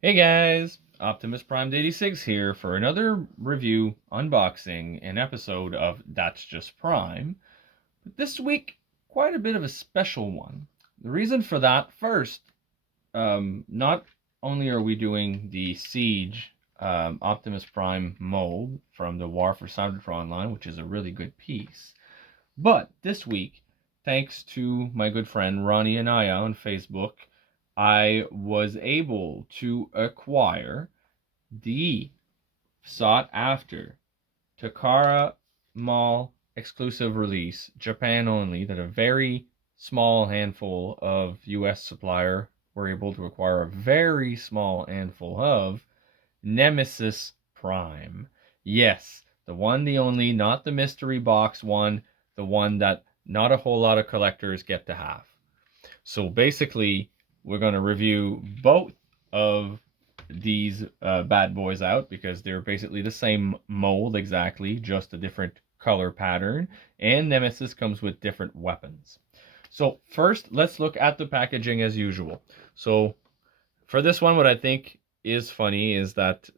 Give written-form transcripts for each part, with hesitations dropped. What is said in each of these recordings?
Hey guys, Optimus Prime 86 here for another review, unboxing, and episode of That's Just Prime. But this week, quite a bit of a special one. The reason for that, first, not only are we doing the Siege Optimus Prime mold from the War for Cybertron line, which is a really good piece, but this week, thanks to my good friend Ronnie Anaya on Facebook, I was able to acquire the sought after Takara Mall exclusive release, Japan only, that a very small handful of US supplier were able to acquire a very small handful of Nemesis Prime. Yes, the one, the only, not the mystery box one, the one that not a whole lot of collectors get to have. So basically, we're going to review both of these bad boys out because they're basically the same mold exactly, just a different color pattern. And Nemesis comes with different weapons. So first, let's look at the packaging as usual. So for this one, what I think is funny is that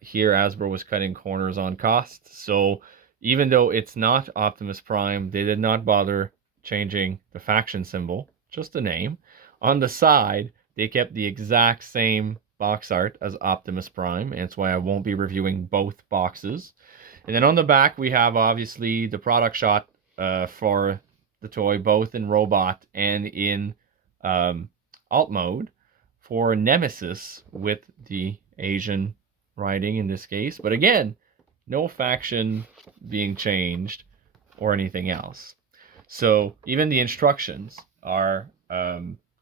here Hasbro was cutting corners on cost. So even though it's not Optimus Prime, they did not bother changing the faction symbol, just the name. On the side, they kept the exact same box art as Optimus Prime, and that's why I won't be reviewing both boxes. And then on the back, we have obviously the product shot for the toy, both in robot and in alt mode for Nemesis with the Asian writing in this case. But again, no faction being changed or anything else. So even the instructions are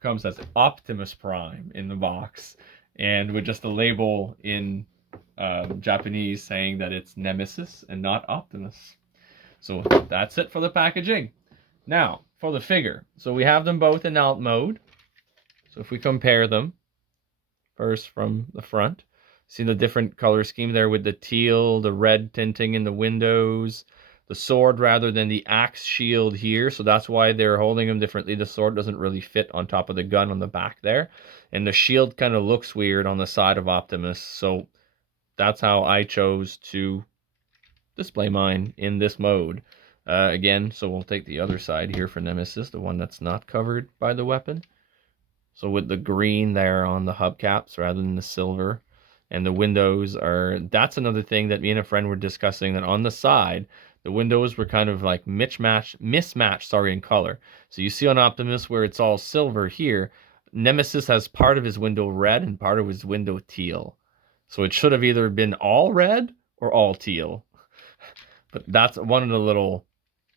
comes as Optimus Prime in the box, and with just a label in Japanese saying that it's Nemesis and not Optimus. So that's it for the packaging. Now for the figure. So we have them both in alt mode. So if we compare them, first from the front. See the different color scheme there with the teal, the red tinting in the windows, the sword rather than the axe shield here. So that's why they're holding them differently. The sword doesn't really fit on top of the gun on the back there. And the shield kind of looks weird on the side of Optimus. So that's how I chose to display mine in this mode. Again, so we'll take the other side here for Nemesis, the one that's not covered by the weapon. So with the green there on the hubcaps rather than the silver. And the windows are, that's another thing that me and a friend were discussing, that on the side, the windows were kind of like mismatched, sorry, in color. So you see on Optimus where it's all silver here, Nemesis has part of his window red and part of his window teal. So it should have either been all red or all teal. But that's one of the little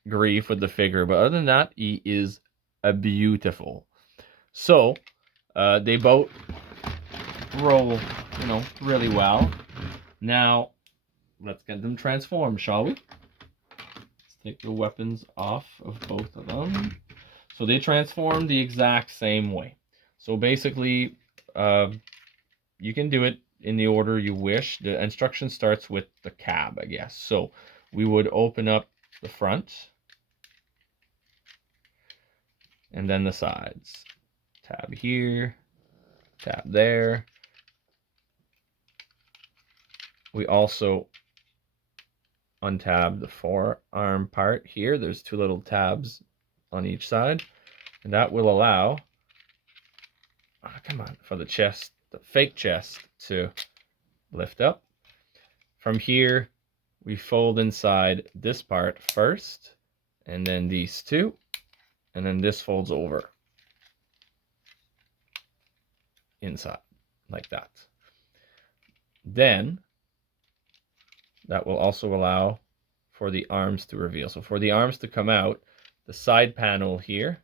grief with the figure. But other than that, he is a beautiful. So they both roll, really well. Now, let's get them transformed, shall we? Let's take the weapons off of both of them. So they transform the exact same way. So basically, you can do it in the order you wish. The instruction starts with the cab, I guess. So we would open up the front and then the sides. Tab here, tab there. We also untab the forearm part here. There's two little tabs on each side, and that will allow, come on, for the chest, the fake chest to lift up. From here, we fold inside this part first, and then these two, and then this folds over inside, like that. Then, that will also allow for the arms to reveal. So for the arms to come out, the side panel here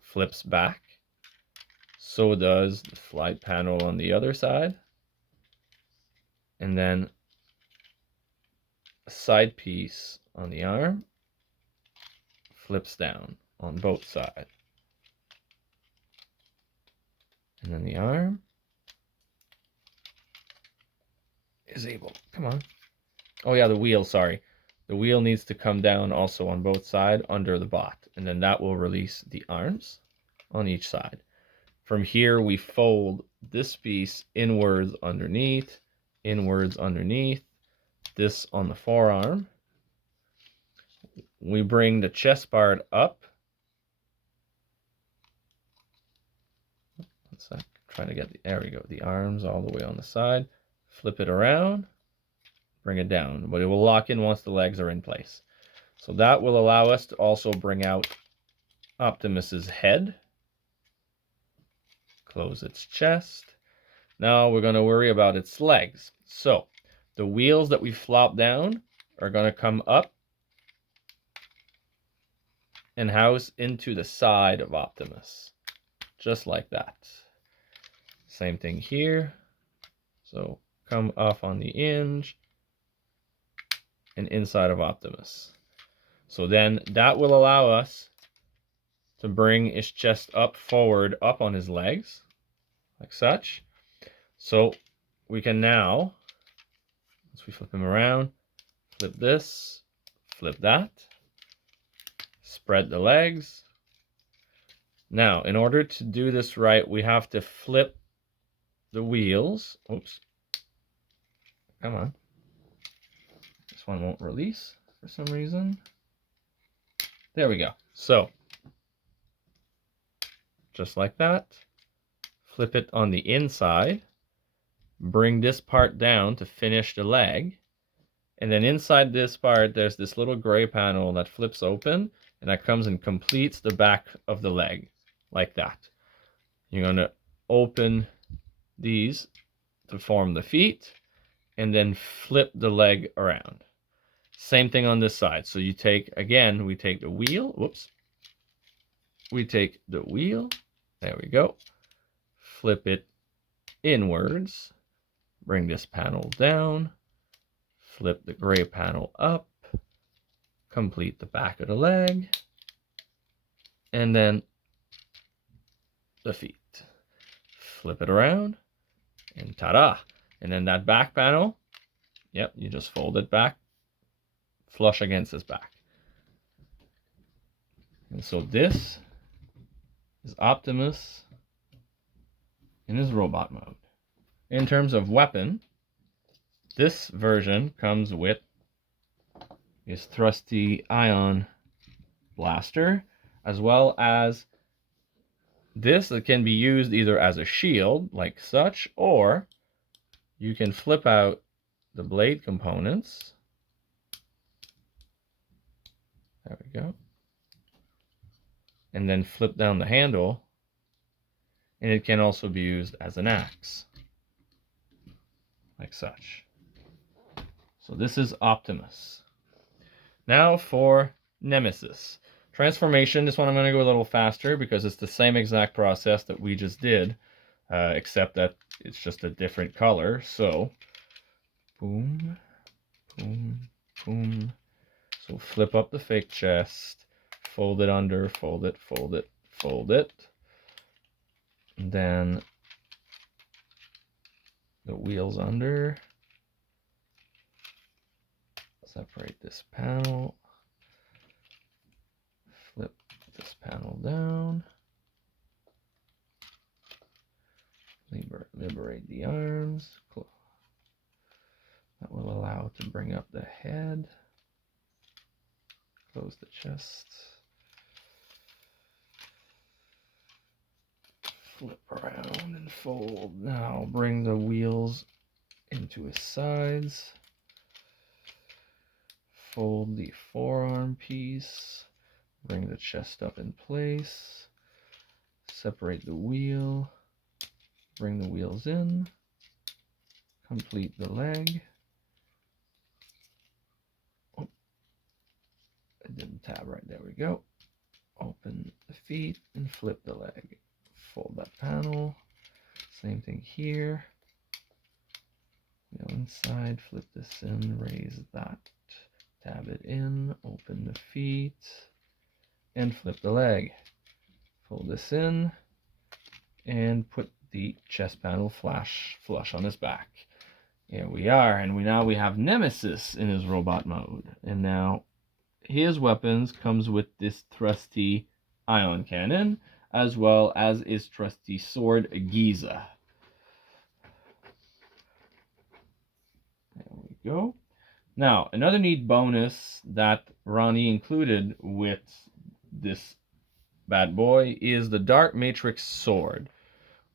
flips back. So does the flight panel on the other side. And then a side piece on the arm flips down on both sides. And then the arm is able, come on. Oh yeah, the wheel, sorry. The wheel needs to come down also on both sides under the bot. And then that will release the arms on each side. From here, we fold this piece inwards underneath, this on the forearm. We bring the chest part up. Let's try to get there we go. The arms all the way on the side. Flip it around, bring it down, but it will lock in once the legs are in place. So that will allow us to also bring out Optimus's head. Close its chest. Now we're going to worry about its legs. So the wheels that we flop down are going to come up and house into the side of Optimus. Just like that. Same thing here. So come off on the hinge and inside of Optimus. So then that will allow us to bring his chest up forward, up on his legs, like such. So we can now, once we flip him around, flip this, flip that, spread the legs. Now, in order to do this right, we have to flip the wheels. Oops. Come on. This one won't release for some reason. There we go. So, just like that. Flip it on the inside. Bring this part down to finish the leg. And then inside this part, there's this little gray panel that flips open. And that comes and completes the back of the leg. Like that. You're going to open these to form the feet. And then flip the leg around. Same thing on this side. So you take, again, we take the wheel. Whoops. We take the wheel. There we go. Flip it inwards. Bring this panel down. Flip the gray panel up. Complete the back of the leg. And then the feet. Flip it around. And ta-da! And then that back panel, yep, you just fold it back. Flush against his back. And so this is Optimus in his robot mode. In terms of weapon, this version comes with his thrusty ion blaster, as well as this that can be used either as a shield, like such, or you can flip out the blade components. There we go. And then flip down the handle, and it can also be used as an axe, like such. So this is Optimus. Now for Nemesis. Transformation, this one I'm going to go a little faster because it's the same exact process that we just did, except that it's just a different color. So, boom, boom, boom. So flip up the fake chest, fold it under, fold it, fold it, fold it. And then the wheels under. Separate this panel. Flip this panel down. Liberate the arms. That will allow to bring up the head. Close the chest. Flip around and fold. Now bring the wheels into his sides. Fold the forearm piece. Bring the chest up in place. Separate the wheel. Bring the wheels in. Complete the leg. Oh, it didn't tab right. There we go. Open the feet and flip the leg. Fold that panel. Same thing here. Go inside, flip this in, raise that. Tab it in, open the feet, and flip the leg. Fold this in, and put the chest panel flush on his back. Here we are, and now we have Nemesis in his robot mode. And now his weapons comes with this trusty ion cannon, as well as his trusty sword, Giza. go. Now, another neat bonus that Ronnie included with this bad boy is the Dark Matrix Sword,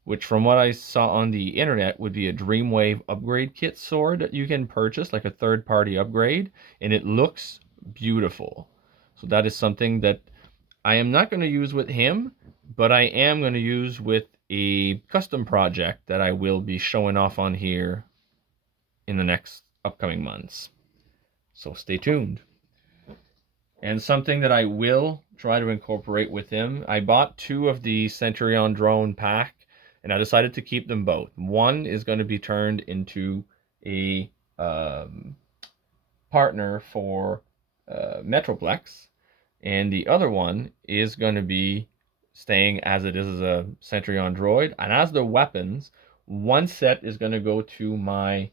which from what I saw on the internet would be a Dreamwave upgrade kit sword that you can purchase, like a third-party upgrade, and it looks beautiful. So that is something that I am not going to use with him, but I am going to use with a custom project that I will be showing off on here in the next upcoming months. So stay tuned. And something that I will try to incorporate with him, I bought 2 of the Centurion drone pack, and I decided to keep them both. One is going to be turned into a partner for Metroplex, and the other one is going to be staying as it is as a Centurion droid. And as the weapons, one set is going to go to my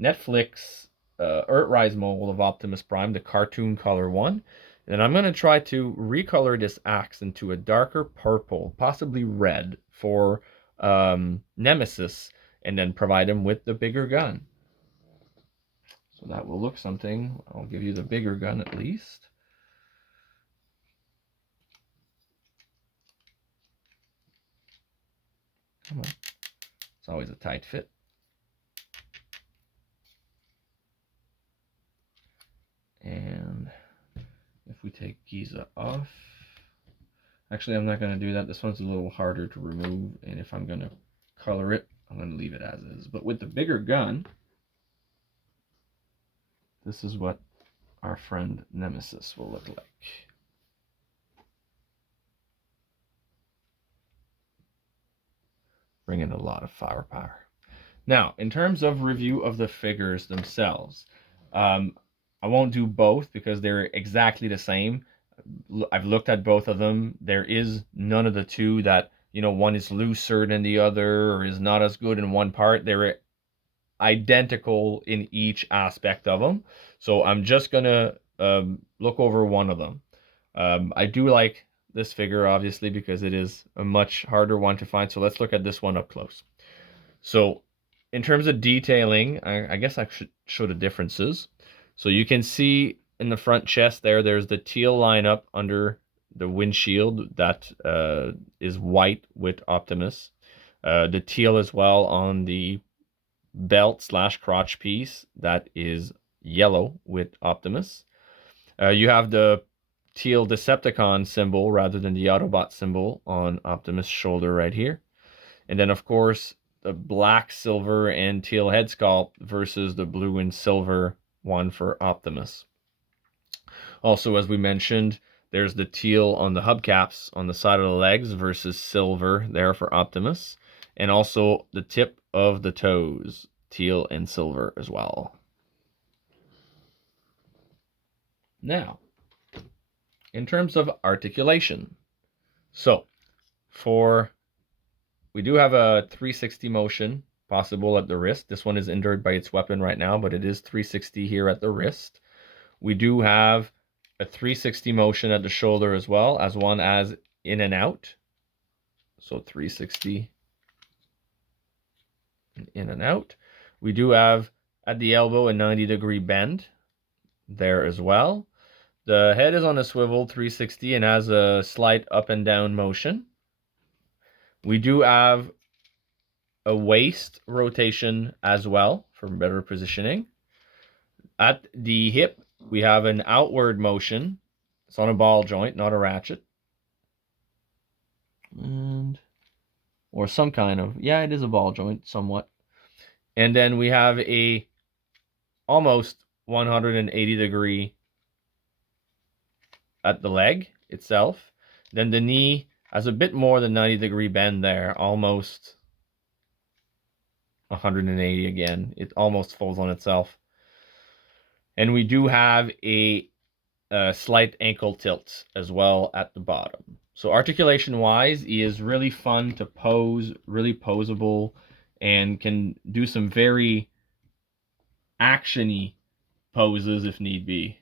Netflix Earthrise mold of Optimus Prime, the cartoon color one. And I'm going to try to recolor this axe into a darker purple, possibly red, for Nemesis, and then provide him with the bigger gun. So that will look something. I'll give you the bigger gun at least. Come on. It's always a tight fit. And if we take Giza off, actually I'm not going to do that. This one's a little harder to remove, and if I'm going to color it, I'm going to leave it as is. But with the bigger gun, this is what our friend Nemesis will look like. Bringing a lot of firepower. Now, in terms of review of the figures themselves, I won't do both because they're exactly the same. I've looked at both of them. There is none of the two that, you know, one is looser than the other or is not as good in one part. They're identical in each aspect of them. So I'm just going to look over one of them. I do like this figure, obviously, because it is a much harder one to find. So let's look at this one up close. So in terms of detailing, I guess I should show the differences. So you can see in the front chest there's the teal lineup under the windshield that is white with Optimus. The teal as well on the belt / crotch piece that is yellow with Optimus. You have the teal Decepticon symbol rather than the Autobot symbol on Optimus' shoulder right here. And then, of course, the black, silver, and teal head sculpt versus the blue and silver one for Optimus. Also, as we mentioned, there's the teal on the hubcaps on the side of the legs versus silver there for Optimus. And also the tip of the toes, teal and silver as well. Now, in terms of articulation. So, we do have a 360 motion possible at the wrist. This one is injured by its weapon right now, but it is 360 here at the wrist. We do have a 360 motion at the shoulder as well, as one as in and out. So 360 in and out. We do have at the elbow a 90-degree bend there as well. The head is on a swivel 360 and has a slight up and down motion. We do have a waist rotation as well for better positioning. At the hip, we have an outward motion. It's on a ball joint, not a ratchet. Or some kind of, yeah, it is a ball joint, somewhat. And then we have a almost 180-degree at the leg itself. Then the knee has a bit more than 90-degree bend there, almost 180 again. It almost folds on itself. And we do have a slight ankle tilt as well at the bottom. So articulation wise, he is really fun to pose, really posable, and can do some very actiony poses if need be.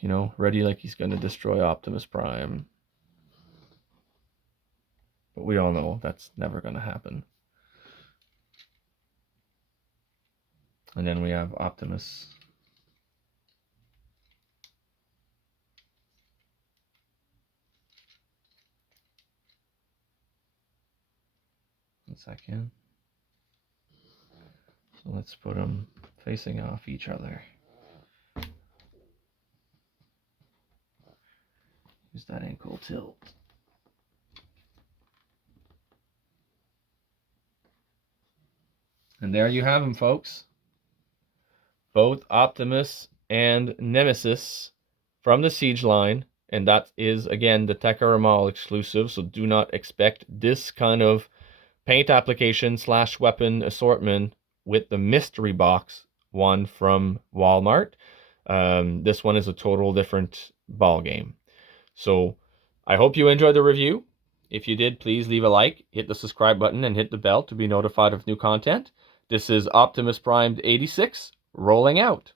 You know, ready like he's going to destroy Optimus Prime. But we all know that's never going to happen. And then we have Optimus. 1 second. So let's put them facing off each other. Use that ankle tilt. And there you have them, folks. Both Optimus and Nemesis from the Siege line. And that is, again, the Takara Mall exclusive. So do not expect this kind of paint application / weapon assortment with the mystery box one from Walmart. This one is a total different ball game. So I hope you enjoyed the review. If you did, please leave a like, hit the subscribe button, and hit the bell to be notified of new content. This is Optimus Prime 86 rolling out.